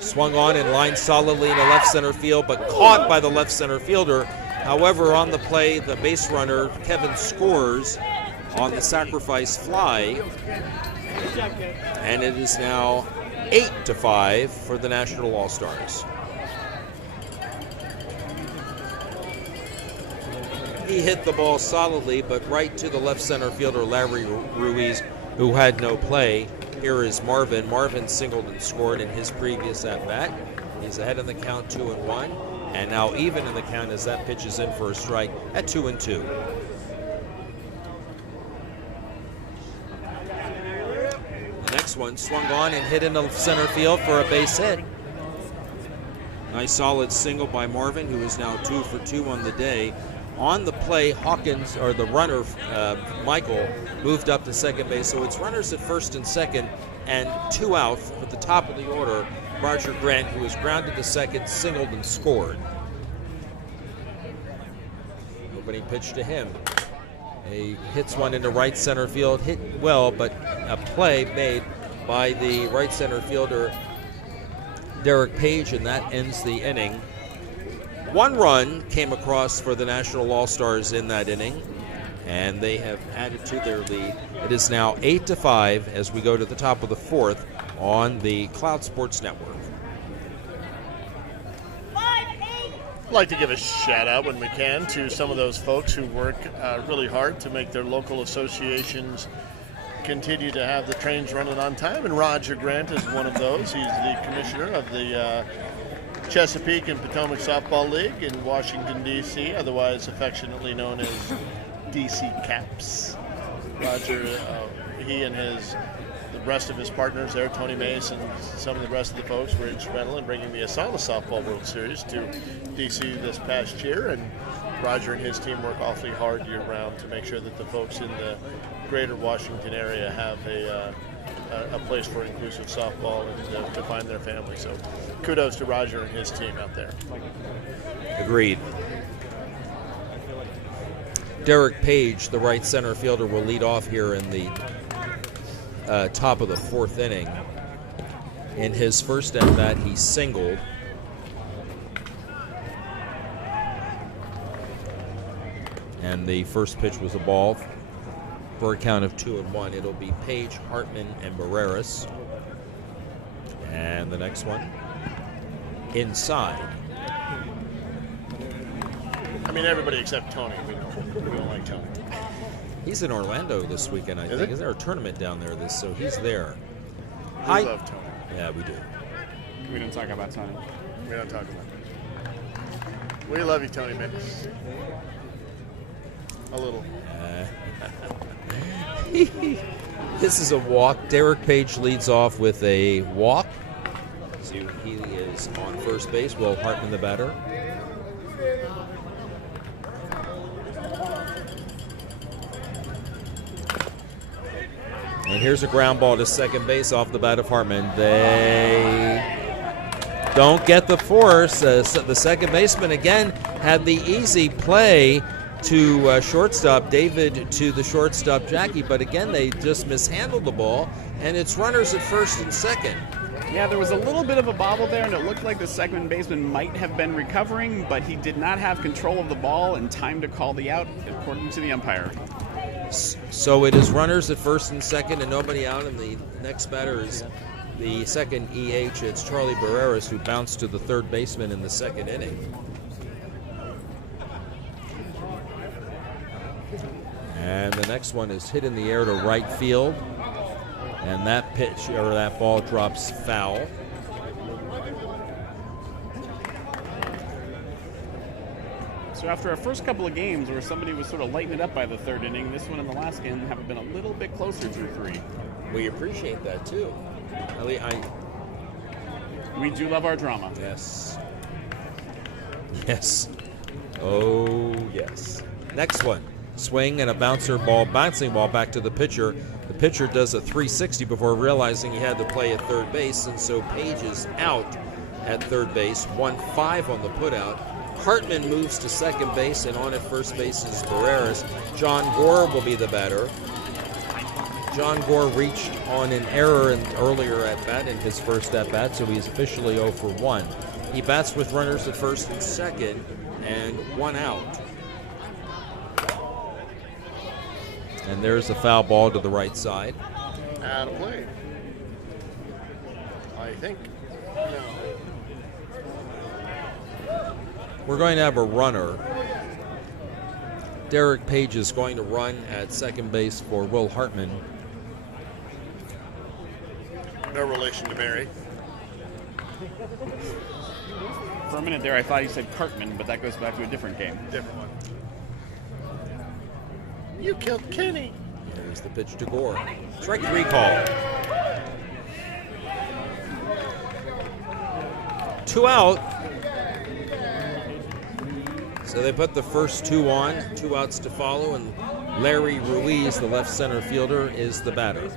Swung on and lined solidly in the left center field, but caught by the left center fielder. However, on the play, the base runner, Kevin, scores on the sacrifice fly. And it is now 8-5 for the National All-Stars. He hit the ball solidly, but right to the left center fielder, Larry Ruiz, who had no play. Here is Marvin. Marvin singled and scored in his previous at-bat. He's ahead in the count 2-1, and now even in the count as that pitch is in for a strike at 2-2. The next one swung on and hit into center field for a base hit. Nice solid single by Marvin, who is now 2 for 2 on the day. On the play, Hawkins, or the runner, Michael, moved up to second base. So it's runners at first and second, and 2 out at the top of the order. Roger Grant, who was grounded to second, singled and scored. Opening pitch to him. He hits one into right center field, hit well, but a play made by the right center fielder, Derek Page, and that ends the inning. 1 run came across for the National All-Stars in that inning, and they have added to their lead. It is now 8-5 as we go to the top of the 4th on the Cloud Sports Network. I'd like to give a shout out when we can to some of those folks who work really hard to make their local associations continue to have the trains running on time, and Roger Grant is one of those. He's the commissioner of the Chesapeake and Potomac Softball League in Washington, D.C., otherwise affectionately known as D.C. Caps. Roger, he and the rest of his partners there, Tony Mace and some of the rest of the folks, were instrumental in bringing the Asala Softball World Series to D.C. this past year, and Roger and his team work awfully hard year-round to make sure that the folks in the greater Washington area have a place for inclusive softball and to find their family. So kudos to Roger and his team out there. Agreed. Derek Page, the right center fielder, will lead off here in the top of the fourth inning. In his first at bat, he singled. And the first pitch was a ball for a count of 2-1. It'll be Page, Hartman, and Barreras. And the next one, inside. I mean, everybody except Tony. We don't like Tony. He's in Orlando this weekend, I think. it? Is there a tournament down there? So he's there. We love Tony. Yeah, we do. We don't talk about Tony. We don't talk about it. We love you, Tony Mix. A little. This is a walk. Derek Page leads off with a walk. So he is on first base. Will Hartman the batter. And here's a ground ball to second base off the bat of Hartman. They don't get the force. The second baseman again had the easy play to shortstop David to the shortstop Jackie, but again they just mishandled the ball, and it's runners at first and second. Yeah, there was a little bit of a bobble there, and it looked like the second baseman might have been recovering, but he did not have control of the ball and time to call the out, according to the umpire. So it is runners at first and second and nobody out, and the next batter is the second EH. It's Charlie Barreras, who bounced to the third baseman in the second inning. And the next one is hit in the air to right field, and that pitch, or that ball, drops foul. So after our first couple of games where somebody was sort of lighting it up by the third inning, this one and the last game have been a little bit closer through three. We appreciate that too. We do love our drama. Yes. Yes. Oh, yes. Next one. Swing and a bouncing ball back to the pitcher. The pitcher does a 360 before realizing he had to play at third base, and so Page is out at third base. 1-5 on the putout. Hartman moves to second base, and on at first base is Barreras. John Gore will be the batter. John Gore reached on an error earlier at bat in his first at bat, so he's officially 0 for 1. He bats with runners at first and second, and one out. And there's a foul ball to the right side. Out of play. I think. No. We're going to have a runner. Derek Page is going to run at second base for Will Hartman. No relation to Mary. For a minute there, I thought he said Cartman, but that goes back to a different game. Different one. You killed Kenny. There's the pitch to Gore. Strike three call. 2 out. So they put the first 2 on, 2 outs to follow, and Larry Ruiz, the left center fielder, is the batter.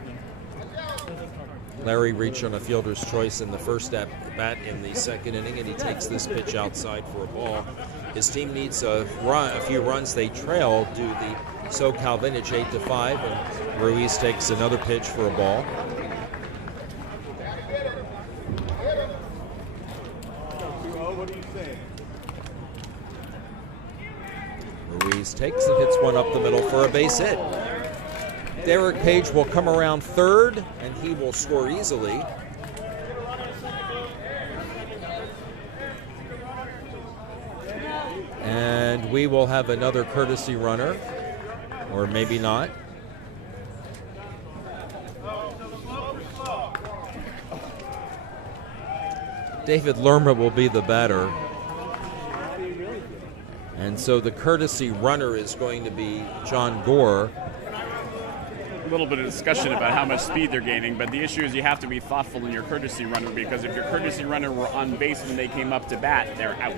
Larry reached on a fielder's choice in the first at bat in the second inning, and he takes this pitch outside for a ball. His team needs a few runs. They trail due to the SoCal Vintage 8-5, and Ruiz takes another pitch for a ball. Ruiz takes and hits one up the middle for a base hit. Derek Page will come around third, and he will score easily. And we will have another courtesy runner, or maybe not. David Lerma will be the batter. And so the courtesy runner is going to be John Gore. A little bit of discussion about how much speed they're gaining, but the issue is you have to be thoughtful in your courtesy runner, because if your courtesy runner were on base when they came up to bat, they're out.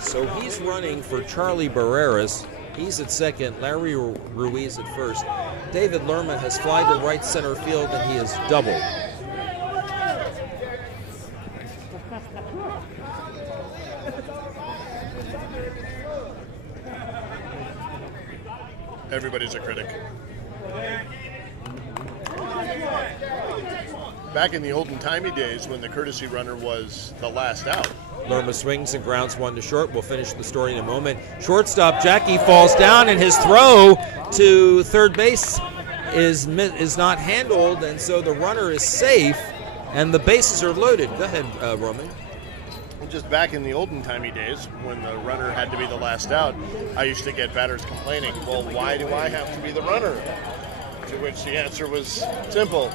So he's running for Charlie Barreras. He's at second, Larry Ruiz at first. David Lerma has flied to right center field, and he has doubled. Everybody's a critic. Back in the olden-timey days when the courtesy runner was the last out. Lerma swings and grounds one to short. We'll finish the story in a moment. Shortstop Jackie falls down, and his throw to third base is not handled, and so the runner is safe, and the bases are loaded. Go ahead, Roman. Just back in the olden-timey days when the runner had to be the last out, I used to get batters complaining, well, why do I have to be the runner? To which the answer was simple.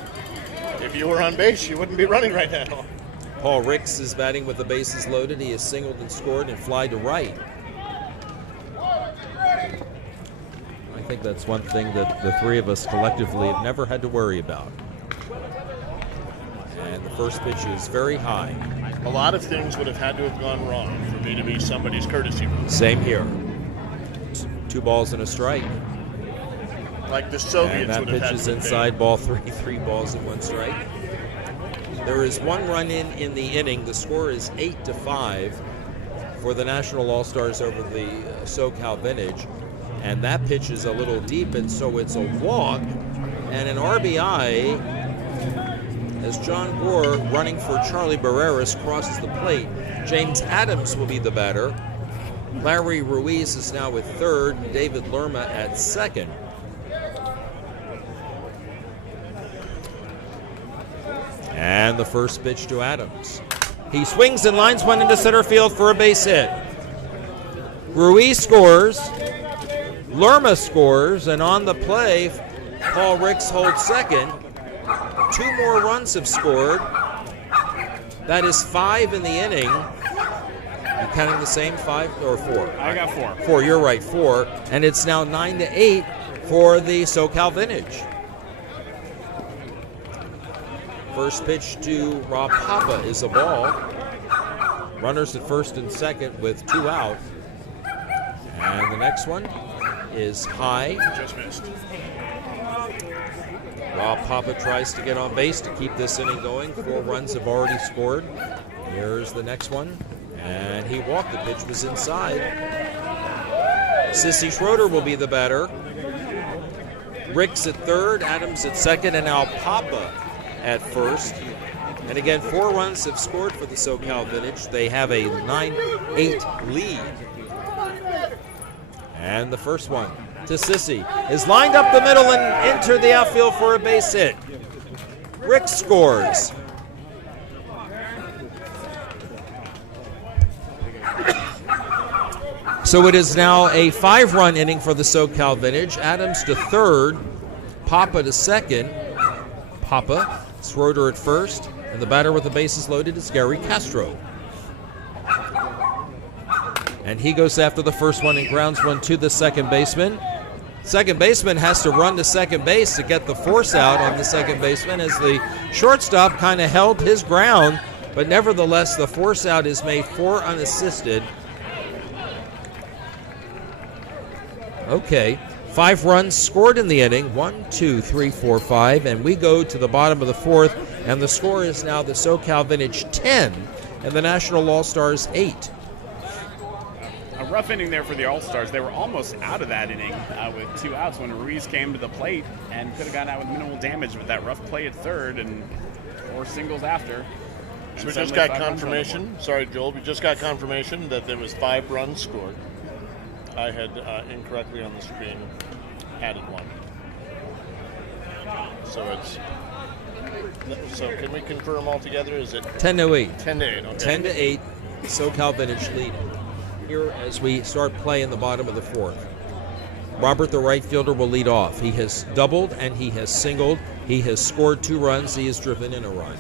If you were on base, you wouldn't be running right now. Paul Ricks is batting with the bases loaded. He has singled and scored and fly to right. I think that's one thing that the three of us collectively have never had to worry about. And the first pitch is very high. A lot of things would have had to have gone wrong for me to be somebody's courtesy runner. Same here. 2 balls and a strike. Like the Soviets And that would have pitch had is to inside, ball 3, 3 balls and 1 strike. There is 1 run in the inning. The score is 8-5 for the National All-Stars over the SoCal Vintage. And that pitch is a little deep, and so it's a walk and an RBI as John Gore, running for Charlie Barreras, crosses the plate. James Adams will be the batter. Larry Ruiz is now at third. David Lerma at second. And the first pitch to Adams. He swings and lines one into center field for a base hit. Ruiz scores. Lerma scores. And on the play, Paul Ricks holds second. 2 more runs have scored. That is 5 in the inning. You counting the same 5 or 4? I got 4. 4, you're right, 4. And it's now 9-8 for the SoCal Vintage. First pitch to Rob Papa is a ball. Runners at first and second with 2 out. And the next one is high. Just missed. Rob Papa tries to get on base to keep this inning going. 4 runs have already scored. Here's the next one. And he walked. The pitch was inside. Sissy Schroeder will be the batter. Ricks at third, Adams at second, and now Papa at first. And again, 4 runs have scored for the SoCal Vintage. They have a 9-8 lead. And the first one to Sissy is lined up the middle and into the outfield for a base hit. Rick scores. So it is now a 5-run inning for the SoCal Vintage. Adams to third, Papa to second. Papa, Schroeder at first, and the batter with the bases loaded is Gary Castro. And he goes after the first one and grounds one to the second baseman. Second baseman has to run to second base to get the force out on the second baseman as the shortstop kind of held his ground, but nevertheless the force out is made 4 unassisted. Okay, 5 runs scored in the inning, 1, 2, 3, 4, 5, and we go to the bottom of the 4th, and the score is now the SoCal Vintage 10 and the National All-Stars 8. A rough inning there for the All-Stars. They were almost out of that inning with 2 outs when Ruiz came to the plate and could have gotten out with minimal damage with that rough play at third and 4 singles after. So we just got confirmation. Sorry, Joel. We just got confirmation that there was 5 runs scored. I had incorrectly on the screen added 1. So can we confirm altogether? Is it 10-8. 10-8? Okay. 10-8, SoCal Vintage leading. Here as we start play in the bottom of the 4th. Robert, the right fielder, will lead off. He has doubled and he has singled. He has scored 2 runs. He has driven in a run.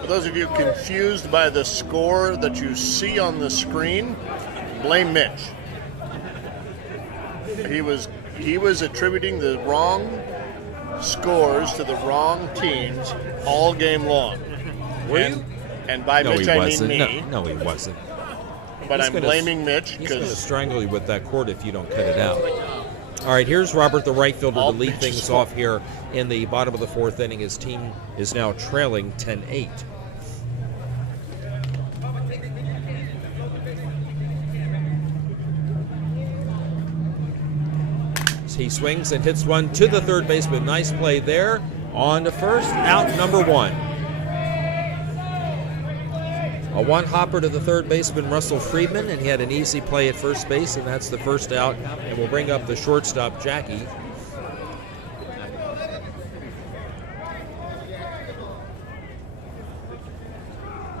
For those of you confused by the score that you see on the screen, blame Mitch. He was attributing the wrong scores to the wrong teams all game long. Were you? And by No, Mitch he I wasn't. mean me. No, he wasn't. But He's I'm gonna- blaming Mitch He's going to because strangle you with that cord if you don't cut it out. All right, here's Robert, the right fielder, to All lead Mitch's things fault. off here in the bottom of the 4th inning. His team is now trailing 10-8. He swings and hits one to the third baseman. Nice play there. On to first, out number 1. A one-hopper to the third baseman, Russell Friedman, and he had an easy play at first base, and that's the first out. And we'll bring up the shortstop, Jackie.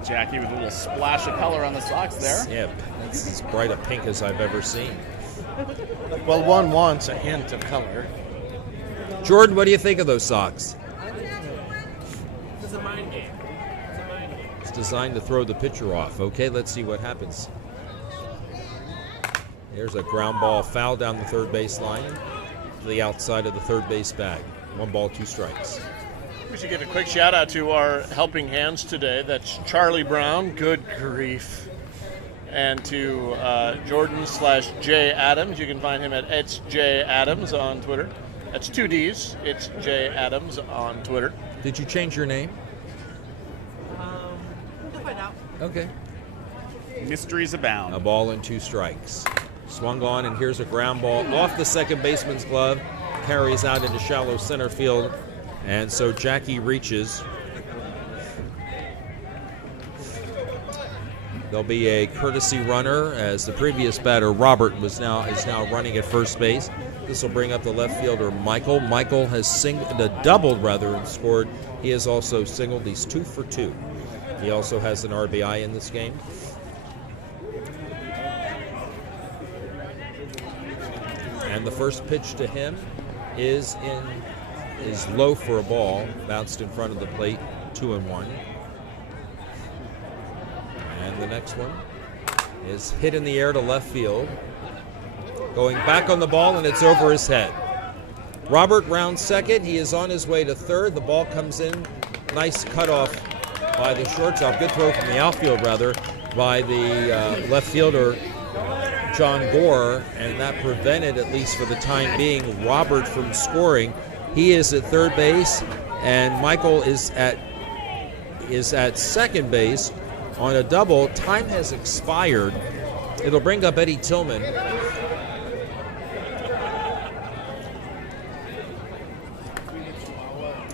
Jackie with a little splash of color on the socks there. Yeah, that's as bright a pink as I've ever seen. well, one wants a hint of color. Jordan, what do you think of those socks? It's a mind game. It's designed to throw the pitcher off. Okay, let's see what happens. There's a ground ball foul down the third base line to the outside of the third base bag. 1 ball, 2 strikes. We should give a quick shout out to our helping hands today. That's Charlie Brown. Good grief. And to Jordan/J Adams. You can find him at It's J Adams on Twitter. That's 2 D's. It's J Adams on Twitter. Did you change your name? We'll find out. Okay. Mysteries abound. A ball and 2 strikes. Swung on, and here's a ground ball off the second baseman's glove. Carries out into shallow center field. And so Jackie reaches. There'll be a courtesy runner as the previous batter, Robert, is now running at first base. This will bring up the left fielder, Michael. Michael has doubled and scored. He has also singled. He's 2 for 2. He also has an RBI in this game. And the first pitch to him is low for a ball, bounced in front of the plate, 2-1. And the next one is hit in the air to left field, going back on the ball, and it's over his head. Robert rounds second. He is on his way to third. The ball comes in. Nice cutoff by the shortstop. Good throw from the outfield, by the left fielder, John Gore, and that prevented, at least for the time being, Robert from scoring. He is at third base, and Michael is at second base on a double. Time has expired. It'll bring up Eddie Tillman.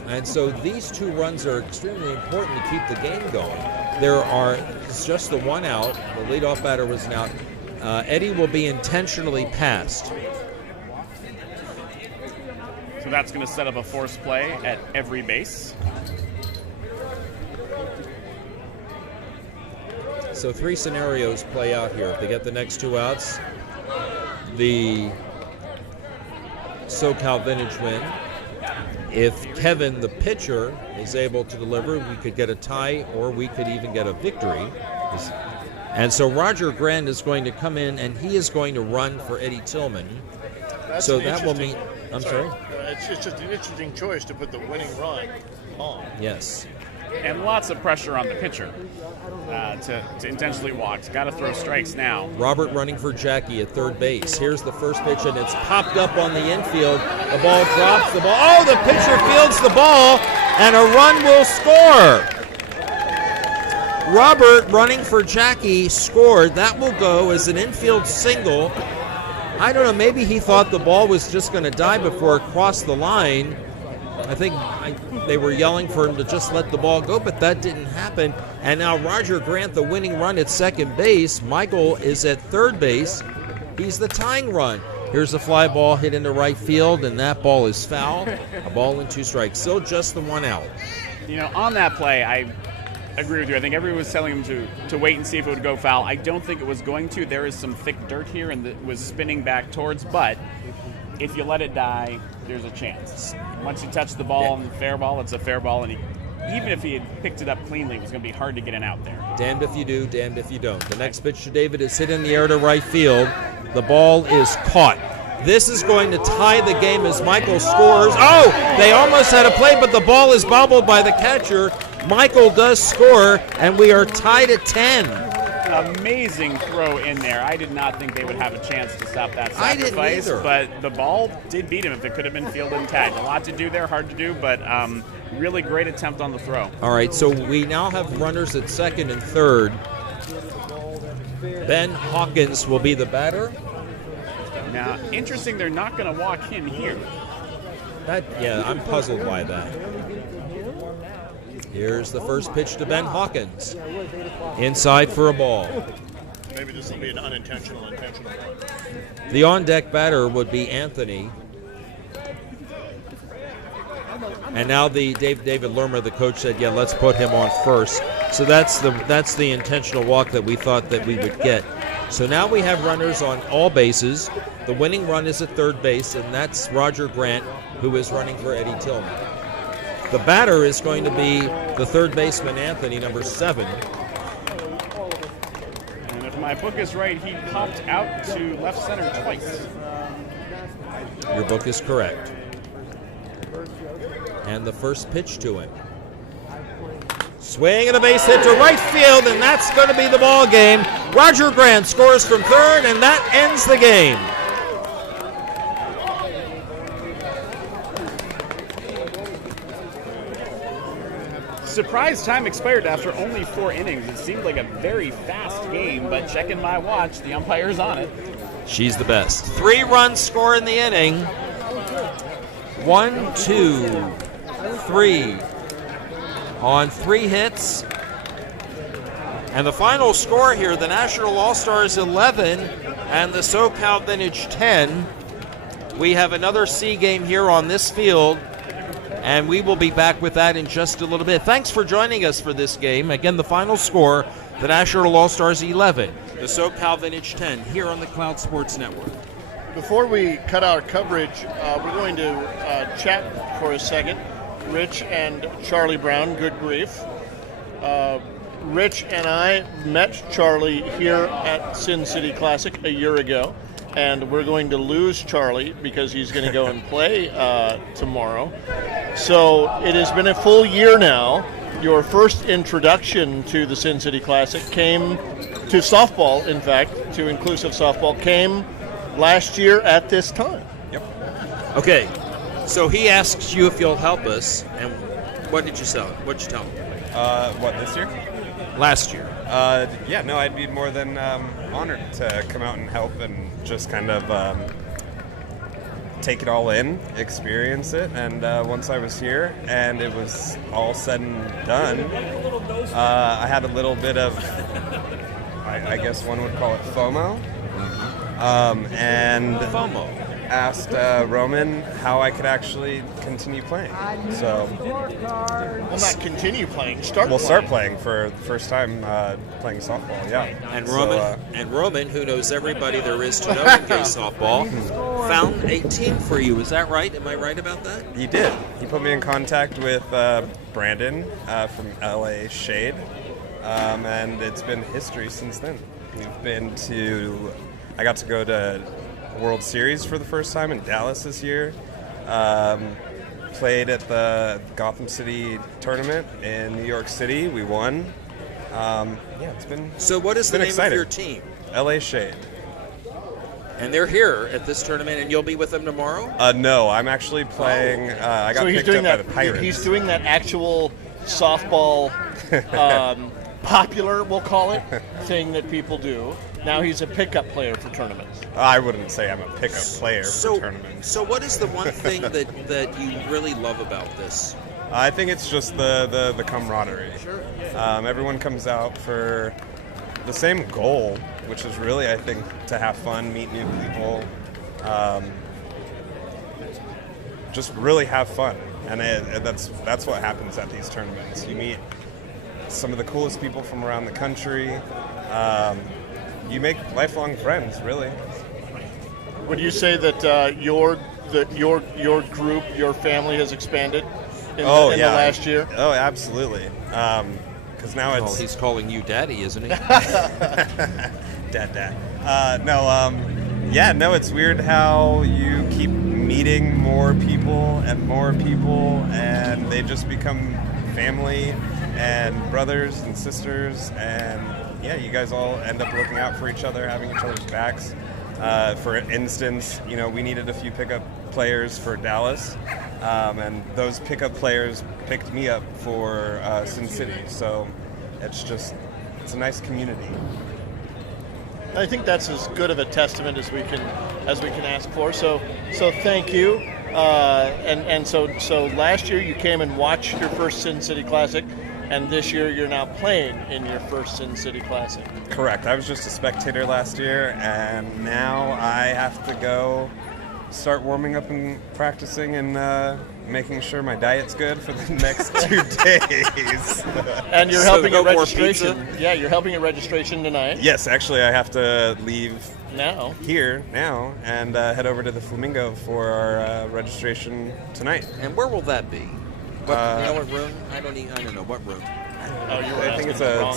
And so these 2 runs are extremely important to keep the game going. It's just the 1 out. The leadoff batter was an out. Eddie will be intentionally passed. So that's going to set up a force play at every base. So 3 scenarios play out here. If they get the next 2 outs, the SoCal Vintage win. If Kevin, the pitcher, is able to deliver, we could get a tie, or we could even get a victory. And so Roger Grant is going to come in, and he is going to run for Eddie Tillman. That's So an that will interesting- mean... I'm sorry? It's just an interesting choice to put the winning run on. Yes. And lots of pressure on the pitcher to intentionally walk. Got to throw strikes now. Robert running for Jackie at third base. Here's the first pitch, and it's popped up on the infield. The ball drops. The ball. Oh, the pitcher fields the ball, and a run will score. Robert running for Jackie scored. That will go as an infield single. I don't know, maybe he thought the ball was just going to die before it crossed the line. I think they were yelling for him to just let the ball go, but that didn't happen. And now Roger Grant, the winning run at second base. Michael is at third base. He's the tying run. Here's a fly ball hit into right field, and that ball is foul. A ball and 2 strikes. Still just the 1 out. You know, on that play, I agree with you. I think everyone was telling him to wait and see if it would go foul. I don't think it was going to. There is some thick dirt here, and it was spinning back towards, but if you let it die, there's a chance. Once you touch the ball and fair ball, it's a fair ball, and even if he had picked it up cleanly, it was going to be hard to get an out there. Damned if you do, damned if you don't. The next pitch to David is hit in the air to right field. The ball is caught. This is going to tie the game as Michael scores. Oh, they almost had a play, but the ball is bobbled by the catcher. Michael does score, and we are tied at 10. Amazing throw in there. I did not think they would have a chance to stop that I didn't sacrifice, either. but the ball did beat him. If it could have been fielded and tagged. A lot to do there, hard to do, but really great attempt on the throw. All right, so we now have runners at second and third. Ben Hawkins will be the batter. Now, interesting, they're not going to walk him here. I'm puzzled by that. Here's the first pitch to Ben Hawkins. Inside for a ball. Maybe this will be an intentional one. The on-deck batter would be Anthony. And now David Lermer, the coach, said, yeah, let's put him on first. So that's the intentional walk that we thought that we would get. So now we have runners on all bases. The winning run is at third base, and that's Roger Grant, who is running for Eddie Tillman. The batter is going to be the third baseman, Anthony, number 7. And if my book is right, he popped out to left center twice. Your book is correct. And the first pitch to him. Swing and a base hit to right field, and that's going to be the ball game. Roger Grant scores from third, and that ends the game. Surprise time expired after only 4 innings. It seemed like a very fast game, but checking my watch, the umpire's on it. She's the best. 3 runs score in the inning. 1, 2, 3. On 3 hits. And the final score here, the National All-Stars 11 and the SoCal Vintage 10. We have another C game here on this field, and we will be back with that in just a little bit. Thanks for joining us for this game. Again, the final score, the National All-Stars 11, the SoCal Vintage 10, here on the Cloud Sports Network. Before we cut our coverage, we're going to chat for a second. Rich and Charlie Brown, good grief. Rich and I met Charlie here at Sin City Classic a year ago, and we're going to lose Charlie because he's going to go and play tomorrow. So it has been a full year now. Your first introduction to the Sin City Classic came to softball, in fact, to inclusive softball, came last year at this time. Yep. Okay, so he asks you if you'll help us, and what did you tell him? What did you tell him? What, this year? Last year. Yeah, no, I'd be more than honored to come out and help and just kind of take it all in, experience it. And once I was here and it was all said and done, I had a little bit of, I guess one would call it FOMO. And FOMO. asked Roman how I could actually continue playing. So Well, not continue playing, start we'll playing. start playing for the first time playing softball, yeah. And So, Roman, who knows everybody there is to know in gay softball, found a team for you. Is that right? Am I right about that? he did. He put me in contact with Brandon from LA Shade, and it's been history since then. I got to go to World Series for the first time in Dallas this year. Played at the Gotham City tournament in New York City. We won. It's been So what is the been name exciting. of your team? LA Shade. And they're here at this tournament, and you'll be with them tomorrow? No, I'm actually playing. I got So he's picked doing up that. by the Pirates. He's doing that actual softball, popular, we'll call it, thing that people do. Now he's a pickup player for tournaments. I wouldn't say I'm a pickup player for tournaments. So what is the one thing that you really love about this? I think it's just the camaraderie. Everyone comes out for the same goal, which is really, I think, to have fun, meet new people, just really have fun. And that's what happens at these tournaments. You meet some of the coolest people from around the country. You make lifelong friends, really. Would you say that your group, your family has expanded in the last year? Oh, absolutely. Because now Oh, it's he's calling you daddy, isn't he? dad. No, it's weird how you keep meeting more people, and they just become family and brothers and sisters, and yeah, you guys all end up looking out for each other, having each other's backs. For instance, we needed a few pickup players for Dallas, and those pickup players picked me up for Sin City. So it's a nice community. I think that's as good of a testament as we can ask for. So thank you. And so last year you came and watched your first Sin City Classic, and this year you're now playing in your first Sin City Classic. Correct. I was just a spectator last year, and now I have to go start warming up and practicing and making sure my diet's good for the next 2 days. And you're So helping no at more registration. Yeah, you're helping at registration tonight. Yes, actually, I have to leave Now. here now and head over to the Flamingo for our registration tonight. And where will that be? What room? I don't know what room. Oh, you were I think asking it's the a wrong-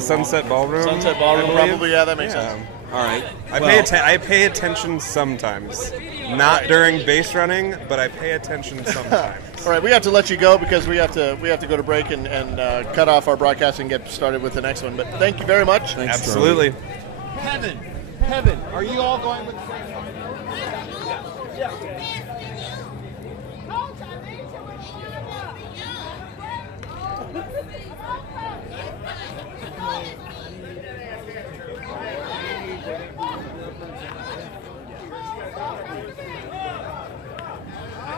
Sunset Ballroom. Sunset Ballroom, I believe. probably. Yeah, that makes sense. All right. I pay attention sometimes. Not during base running, but I pay attention sometimes. All right, we have to let you go because we have to go to break and cut off our broadcast and get started with the next one. But thank you very much. Thanks, Absolutely. Heaven, are you all going with the same one? Yeah.